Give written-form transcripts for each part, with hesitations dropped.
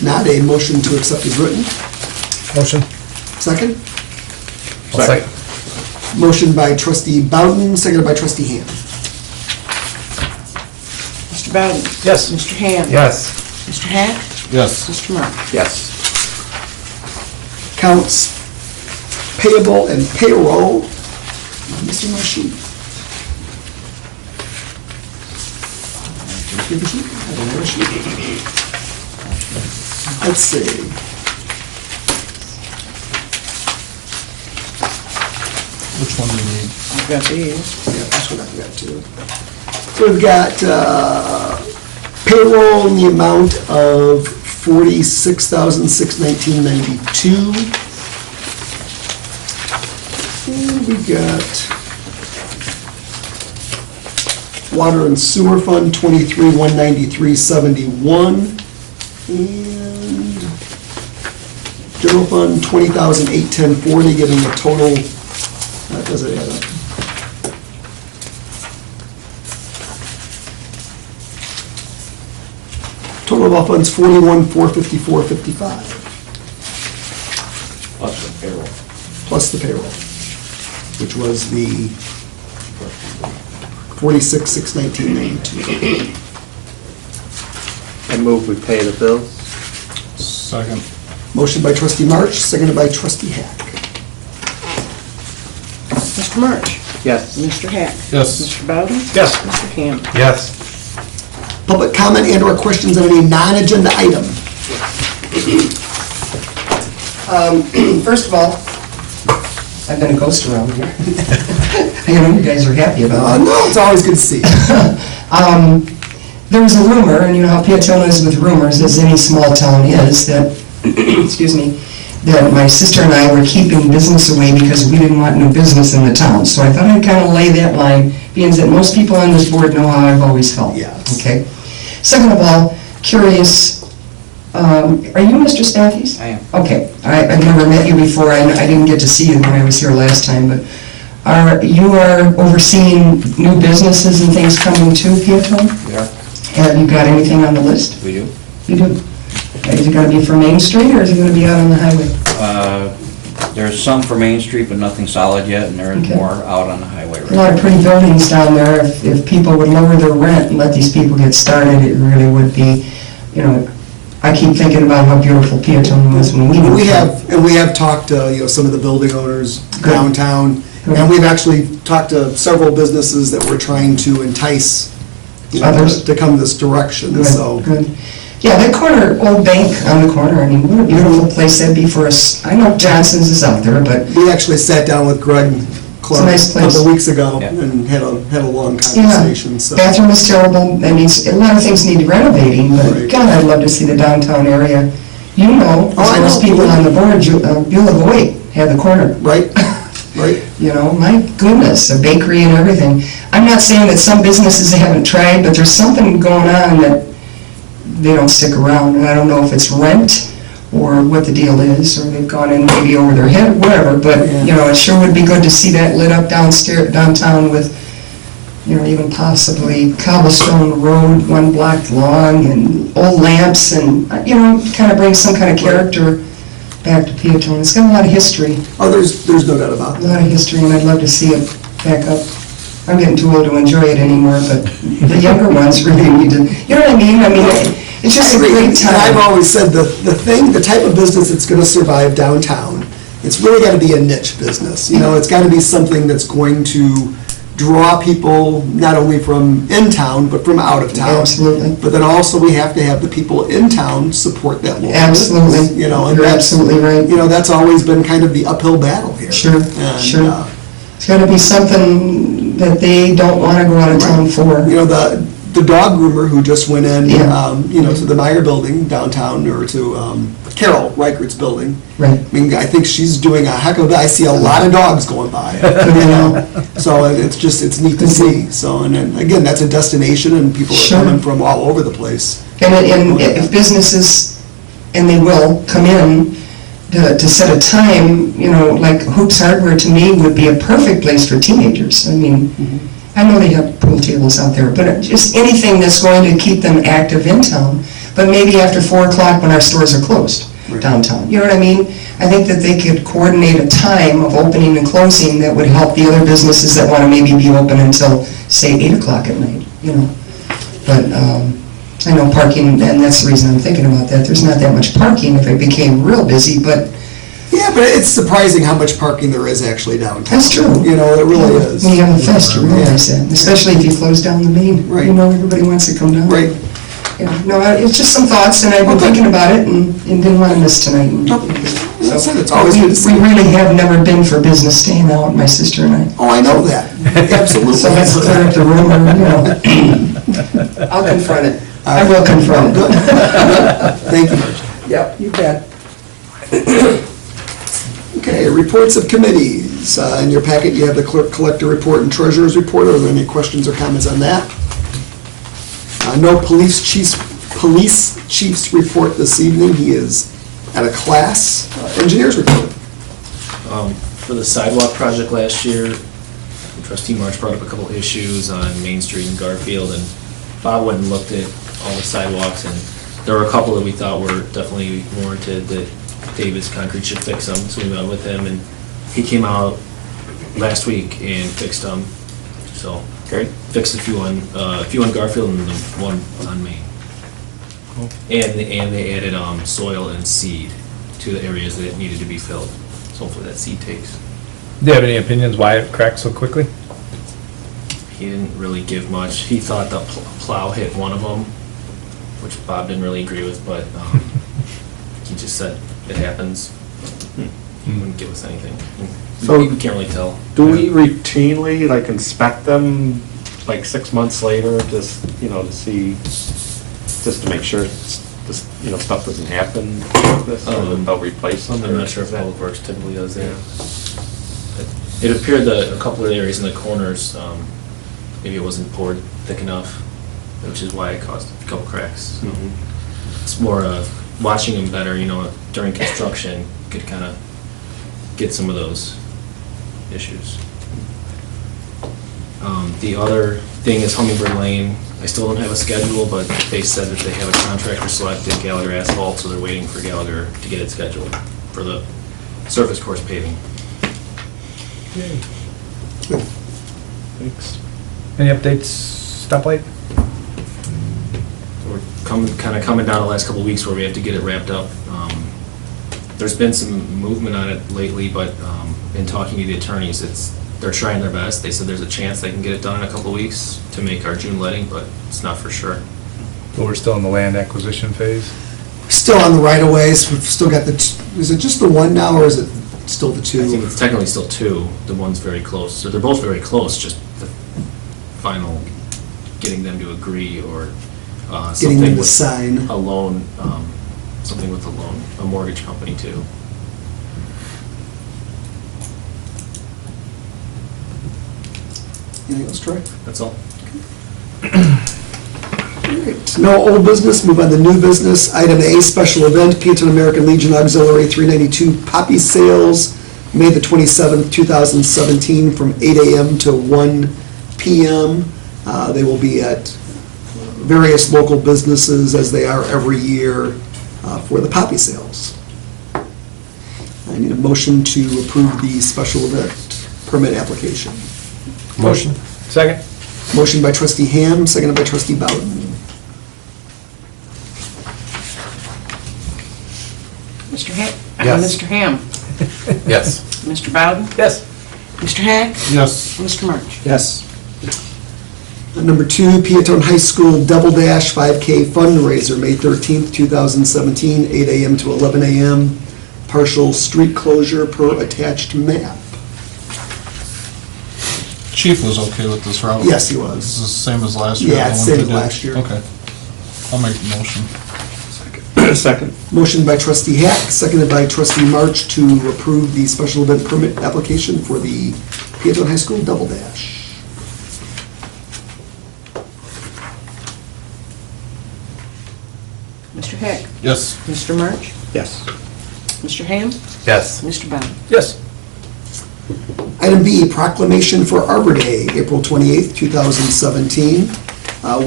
If not, a motion to accept is written. Motion. Second? Second. Motion by trustee Bowden, seconded by trustee Ham. Mr. Bowden? Yes. Mr. Ham? Yes. Mr. Hack? Yes. Mr. March? Yes. Counts payable and payroll. I'm missing my sheet. I don't have a sheet. Let's see. Which one do you need? I've got these. Yeah, that's what I've got too. So we've got payroll in the amount of $46,619.92. And we got water and sewer fund, $23,193.71. And general fund, $20,810.40, giving a total, that doesn't add up. Total of all funds, $41,454.55. Plus the payroll. Plus the payroll, which was the $46,619.92. I move we pay the bills. Second. Motion by trustee March, seconded by trustee Hack. Mr. March? Yes. Mr. Hack? Yes. Mr. Bowden? Yes. Mr. Ham? Yes. Public comment and/or questions on any non-agenda item. First of all, I've been a ghost around here. I know you guys are happy about it. No, it's always good to see you. There was a rumor, and you know how Peotone is with rumors, as any small town is, that, excuse me, that my sister and I were keeping business away because we didn't want new business in the town. So I thought I'd kind of lay that line, being that most people on this board know how I've always felt. Yes. Okay. Second of all, curious, are you Mr. Staffies? I am. Okay, I've never met you before, and I didn't get to see you when I was here last time, but you are overseeing new businesses and things coming to Peotone? We are. Have you got anything on the list? We do. You do? Is it gonna be for Main Street, or is it gonna be out on the highway? There's some for Main Street, but nothing solid yet, and there's Okay. more out on the highway A right lot of now. pretty buildings down there. If people would lower their rent and let these people get started, it really would be, you know, I keep thinking about how beautiful Peotone was when we moved. We have talked to, some of the building owners Good. downtown, Good. and we've actually talked to several businesses that we're trying to entice, Others? to come this direction, Good, so. good. Yeah, that corner, old bank on the corner, I mean, what a beautiful place that'd be for us. I know Johnson's is out there, but We actually sat down with Greg Clark nice a place. couple weeks ago Yeah. and had a long yeah, conversation, so. bathroom is terrible. That means, a lot of things need renovating, but Right. God, I'd love to see the downtown area. You know, Oh, I as know. people on the board, Beulah Voigt had the corner. Right, right. You know, my goodness, a bakery and everything. I'm not saying that some businesses haven't tried, but there's something going on that they don't stick around. And I don't know if it's rent or what the deal is, or they've gone in maybe over their head, whatever. But, you know, it sure would be good to see that lit up downtown with, you know, even possibly cobblestone road, 1 block long, and old lamps, and, you know, kind of bring some kind of character back to Peotone. It's got a lot of history. Oh, there's no doubt about A that. lot of history, and I'd love to see it back up. I'm getting too old to enjoy it anymore, but the younger ones really need to, you know what I mean? I mean, it's just a great And I've time. always said the type of business that's gonna survive downtown, it's really gotta be a niche business. It's gotta be something that's going to draw people not only from in town, but from out of town. Absolutely. But then also we have to have the people in town support that local Absolutely. business, and You're that's, absolutely right. that's always been kind of the uphill battle here. Sure, And, sure. It's gotta be something that they don't wanna go out of town for. The dog groomer who just went in, Yeah. to the Meyer building downtown, or to Carol Reichert's building. Right. I mean, I think she's doing a heck of I see a lot of dogs going by, So it's neat to see. So, and then, again, that's a destination, and people are Sure. coming from all over the place. And if businesses, and they will, come in to set a time, like Hoops Hardware to me would be a perfect place for teenagers. I mean, I know they have pool tables out there, but just anything that's going to keep them active in town. But but maybe after 4 o'clock when our stores are closed downtown. You know what I mean? I think that they could coordinate a time of opening and closing that would help the other businesses that want to maybe be open until, say, 8 o'clock at night, you know? But I know parking, and that's the reason I'm thinking about that. There's not that much parking if it became real busy, but Yeah, but it's surprising how much parking there is actually downtown. that's true. You know, it really is. When you have a fest, you realize that, especially if you close down the main. Right. You know, everybody wants to come down. Right. Yeah, no, it's just some thoughts, and I've been Okay. thinking about it and didn't want to miss tonight. That's it. It's always good to see. We really have never been for business staying out, my sister and I. Oh, I know that. Absolutely. So let's clear up the rumor, you know. I'll confront it. I will confront Good. it. Thank you, Marge. Yep, you bet. Okay, reports of committees. In your packet, you have the clerk collector report and treasurer's report. Are there any questions or comments on that? No police chief's report this evening. He is at a class. Engineer's report. For the sidewalk project last year, trustee March brought up a couple issues on Main Street and Garfield, and Bob went and looked at all the sidewalks, and there were a couple that we thought were definitely warranted, that David's Concrete should fix them, so we met with him, and he came out last week and fixed them, so. Great. Fixed a few on Garfield and the one on Main. And they added soil and seed to the areas that needed to be filled, so hopefully that seed takes. Do you have any opinions why it cracked so quickly? He didn't really give much. He thought the plow hit one of them, which Bob didn't really agree with, but he just said it happens. He wouldn't give us anything. So- We can't really tell. Do we routinely, like, inspect them, like, 6 months later, just, you know, to see, just to make sure, this, you know, stuff doesn't happen like this, or that they'll replace them? I'm not sure if Public Works typically does that. It appeared that a couple of areas in the corners, maybe it wasn't poured thick enough, which is why it caused a couple cracks. Mhm. It's more of watching them better, you know, during construction, could kind of get some of those issues. The other thing is Hummingbird Lane. I still don't have a schedule, but they said that they have a contractor selected, Gallagher Asphalt, so they're waiting for Gallagher to get it scheduled for the surface course paving. Thanks. Any updates, stoplight? We're kind of coming down the last couple of weeks where we have to get it wrapped up. There's been some movement on it lately, but in talking to the attorneys, they're trying their best. They said there's a chance they can get it done in a couple of weeks to make our June letting, but it's not for sure. But we're still in the land acquisition phase? Still on the right of ways. We've still got is it just the one now, or is it still the two? I think it's technically still two. The one's very close. So they're both very close, just the final, getting them to agree or Getting something them to with sign. a loan, something with a loan, a mortgage company too. Anything else, Troy? That's all. Alright, no old business, move on to new business. Item A, special event, Peotone American Legion Auxiliary 392 Poppy Sales, May the 27th, 2017, from 8 a.m. to 1 p.m. They will be at various local businesses, as they are every year, for the poppy sales. I need a motion to approve the special event permit application. Motion. Second? Motion by trustee Ham, seconded by trustee Bowden. Mr. Hack? Yes. Mr. Ham? Yes. Mr. Bowden? Yes. Mr. Hack? Yes. Mr. March? Yes. Number 2, Peotone High School Double Dash 5K fundraiser, May 13th, 2017, 8 a.m. to 11 a.m. Partial street closure per attached map. Chief was okay with this route? Yes, he This was. is the same as last year? Yeah, the it's one same they as did? last year. Okay. I'll make the motion. Second. Motion by trustee Hack, seconded by trustee March to approve the special event permit application for the Peotone High School Double Dash. Mr. Hack? Yes. Mr. March? Yes. Mr. Ham? Yes. Mr. Bowden? Yes. Item B, proclamation for Arbor Day, April 28th, 2017.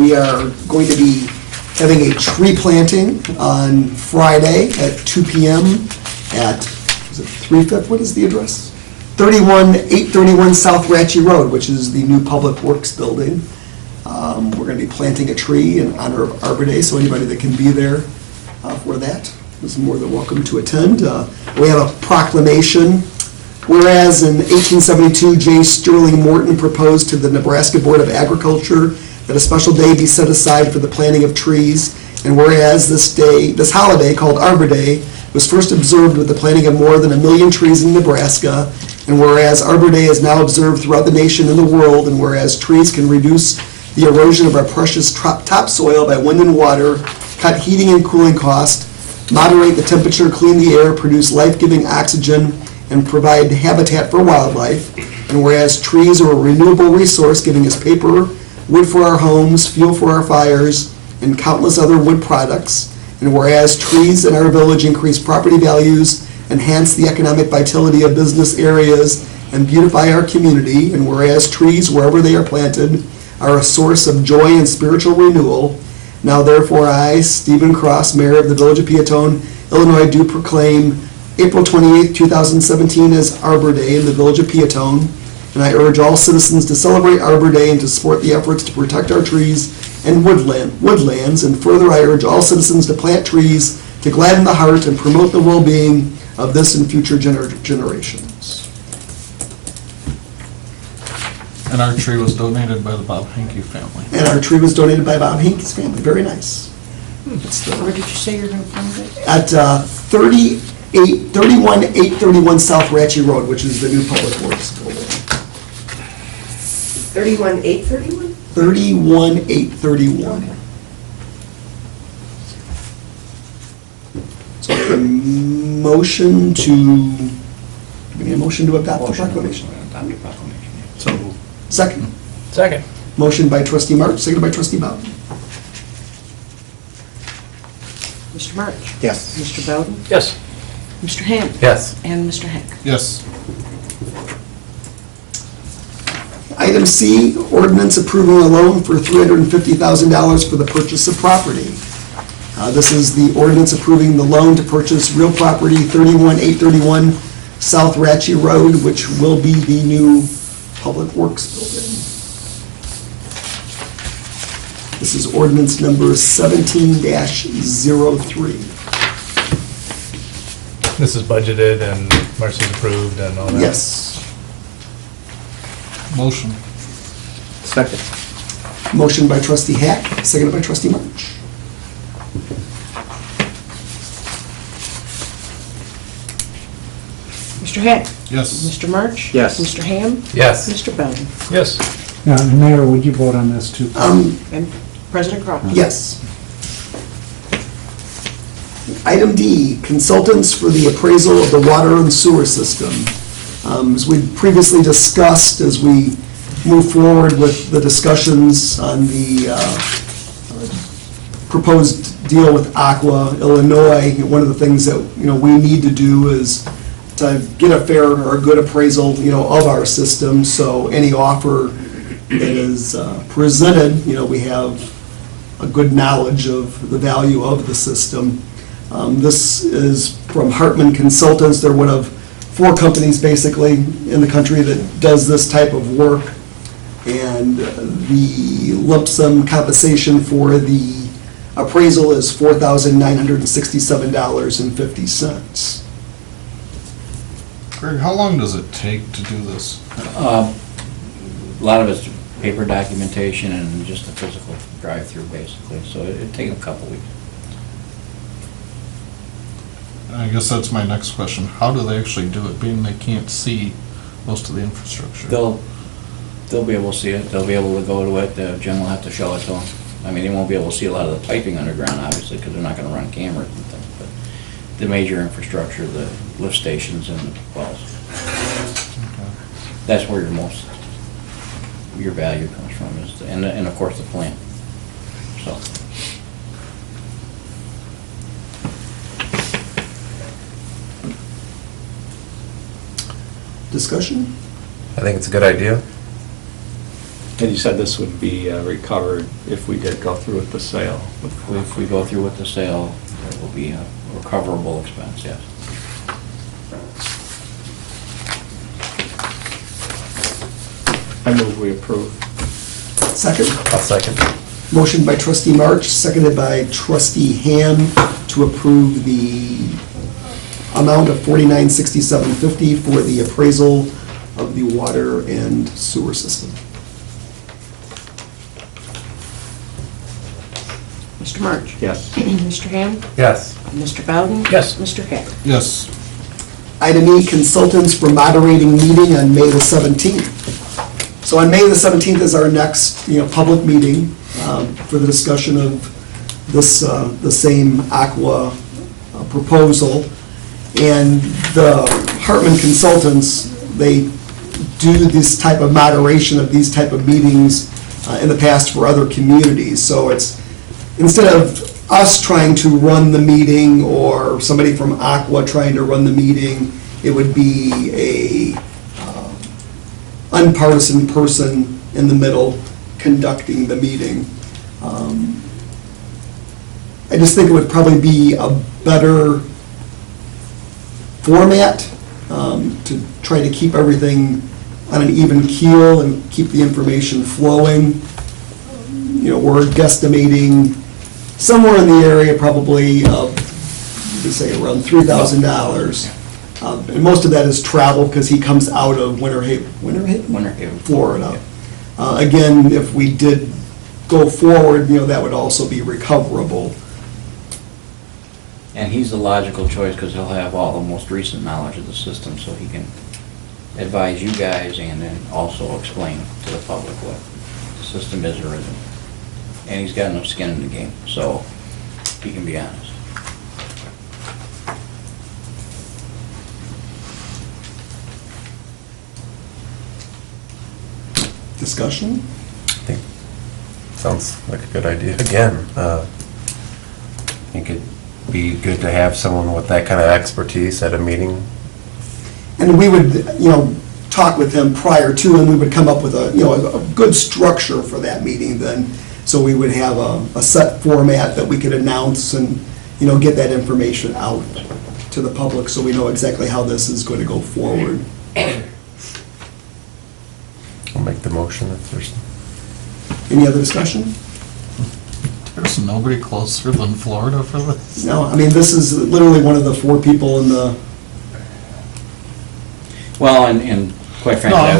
We are going to be having a tree planting on Friday at 2 PM at, is it 3/5, what is the address? 831 South Ratchy Road, which is the new Public Works building. We're going to be planting a tree in honor of Arbor Day, so anybody that can be there for that is more than welcome to attend. We have a proclamation. Whereas in 1872, J. Sterling Morton proposed to the Nebraska Board of Agriculture that a special day be set aside for the planting of trees, and whereas this holiday called Arbor Day was first observed with the planting of more than 1 million trees in Nebraska, and whereas Arbor Day is now observed throughout the nation and the world, and whereas trees can reduce the erosion of our precious topsoil by wind and water, cut heating and cooling costs, moderate the temperature, clean the air, produce life-giving oxygen, and provide habitat for wildlife, and whereas trees are a renewable resource giving us paper, wood for our homes, fuel for our fires, and countless other wood products, and whereas trees in our village increase property values, enhance the economic vitality of business areas, and beautify our community, and whereas trees, wherever they are planted, are a source of joy and spiritual renewal, now therefore I, Stephen Cross, Mayor of the Village of Peotone, Illinois, do proclaim April 28, 2017 as Arbor Day in the Village of Peotone, and I urge all citizens to celebrate Arbor Day and to support the efforts to protect our trees and woodlands, and further I urge all citizens to plant trees to gladden the heart and promote the well-being of this and future generations. And our tree was donated by the Bob Hankey family. And our tree was donated by Bob Hankey's family, very nice. Where did you say you're going to plant it? At 831 South Ratchy Road, which is the new Public Works building. 31,831? 31831. So a motion to, we need a motion to adopt the proclamation. Adopt the proclamation. So, Second. second. Motion by trustee March, seconded by trustee Bowden. Mr. March? Yes. Mr. Bowden? Yes. Mr. Ham? Yes. And Mr. Heck? Yes. Item C, ordinance approving a loan for $350,000 for the purchase of property. This is the ordinance approving the loan to purchase real property, 31831 South Ratchy Road, which will be the new Public Works building. This is ordinance number 17-03. This is budgeted and Marcy's approved and all that? Yes. Motion. Second. Motion by trustee Hack, seconded by trustee March. Mr. Heck? Yes. Mr. March? Yes. Mr. Ham? Yes. Mr. Bowden? Yes. Now, Mayor, would you vote on this too? And President Cross? Yes. Item D, consultants for the appraisal of the water and sewer system. As we previously discussed, as we move forward with the discussions on the proposed deal with Aqua Illinois, one of the things that, we need to do is to get a fair or a good appraisal, of our system, so any offer that is presented, we have a good knowledge of the value of the system. This is from Hartman Consultants. They're one of 4 companies basically in the country that does this type of work. And the lump sum compensation for the appraisal is $4,967.50. Greg, how long does it take to do this? A lot of it's paper documentation and just a physical drive-through, basically, so it'd take a couple weeks. I guess that's my next question. How do they actually do it, being they can't see most of the infrastructure? They'll be able to see it, they'll be able to go to it, the Jim will have to show it to them. I mean, they won't be able to see a lot of the piping underground, obviously, because they're not gonna run cameras and things, but the major infrastructure, the lift stations and the wells, that's where your value comes from, and of course the plant, so. Discussion? I think it's a good idea. And you said this would be recovered if we did go through with the sale? If we go through with the sale, it will be a recoverable expense, yes. I move we approve. Second? I'll second. Motion by trustee March, seconded by trustee Ham to approve the amount of $4967.50 for the appraisal of the water and sewer system. Mr. March? Yes. Mr. Ham? Yes. Mr. Bowden? Yes. Mr. Hack? Yes. Item E, consultants for moderating meeting on May the 17th. So on May the 17th is our next, public meeting for the discussion of this, the same Aqua proposal. And the Hartman Consultants, they do this type of moderation of these type of meetings in the past for other communities. So it's, instead of us trying to run the meeting or somebody from Aqua trying to run the meeting, it would be a unpartisan person in the middle conducting the meeting. I just think it would probably be a better format to try to keep everything on an even keel and keep the information flowing. We're guesstimating somewhere in the area probably of, say, around $3,000. And most of that is travel because he comes out of Winter Haven, Florida. Again, if we did go forward, that would also be recoverable. And he's the logical choice because he'll have all the most recent knowledge of the system, so he can advise you guys and then also explain to the public what the system is or isn't. And he's got enough skin in the game, so he can be honest. Discussion? Sounds like a good idea. Again, I think it'd be good to have someone with that kind of expertise at a meeting. And we would, talk with him prior to, and we would come up with a good structure for that meeting then. So we would have a set format that we could announce and, get that information out to the public so we know exactly how this is going to go forward. I'll make the motion if there's... Any other discussion? There's nobody closer than Florida for this. No, this is literally one of the 4 people in the, Well, and quite frankly, No. I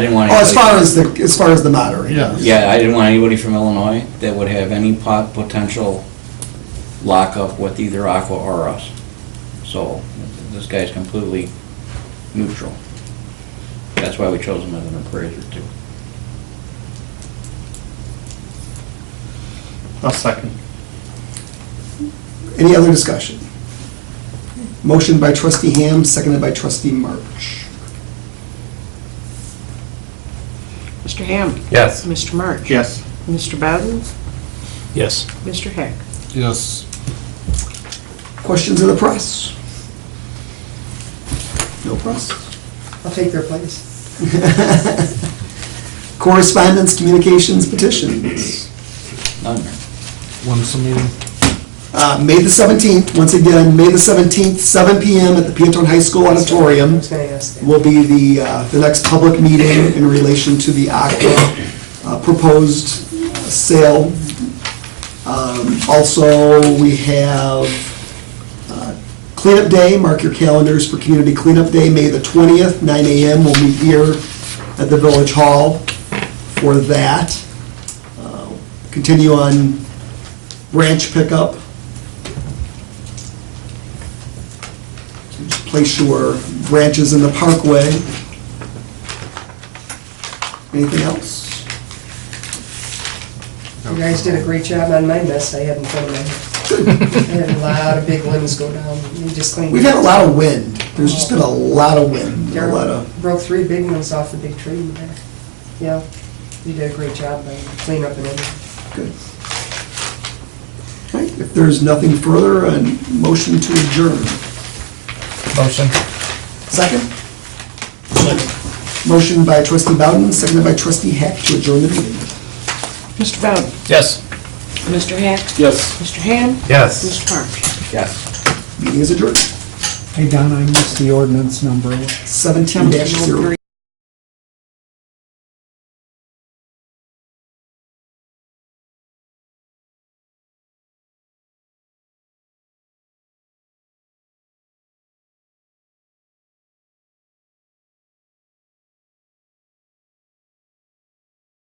didn't want. as anybody- far as the moderator. Yeah. Yeah, I didn't want anybody from Illinois that would have any potential lockup with either Aqua or us. So this guy's completely neutral. That's why we chose him as an appraiser too. I'll second. Any other discussion? Motion by trustee Ham, seconded by trustee March. Mr. Ham? Yes. Mr. March? Yes. Mr. Bowden? Yes. Mr. Hack? Yes. Questions of the press? No press? I'll take their place. Correspondence, communications, petitions. None. When's the meeting? May the 17th, once again, May the 17th, 7 PM at the Peotone High School I Auditorium was gonna ask that. will be the next public meeting in relation to the Aqua proposed sale. Also, we have Cleanup Day, mark your calendars for Community Cleanup Day, May the 20th, 9 AM. We'll meet here at the Village Hall for that. Continue on branch pickup. Just place your branches in the parkway. Anything else? You guys did a great job on my mess I had in front of me. I had a lot of big limbs go down. You just cleaned. We've had a lot of wind. There's just been a lot of wind, a lot of, Broke 3 big ones off the big tree there. Yeah, you did a great job on cleanup and everything. good. Okay, if there's nothing further, a motion to adjourn. Motion. Second? Motion by trustee Bowden, seconded by trustee Hack to adjourn the meeting. Mr. Bowden? Yes. Mr. Hack? Yes. Mr. Ham? Yes. Mr. March? Yes. Meeting is adjourned. Hey, Don, I missed the ordinance number. 17-03.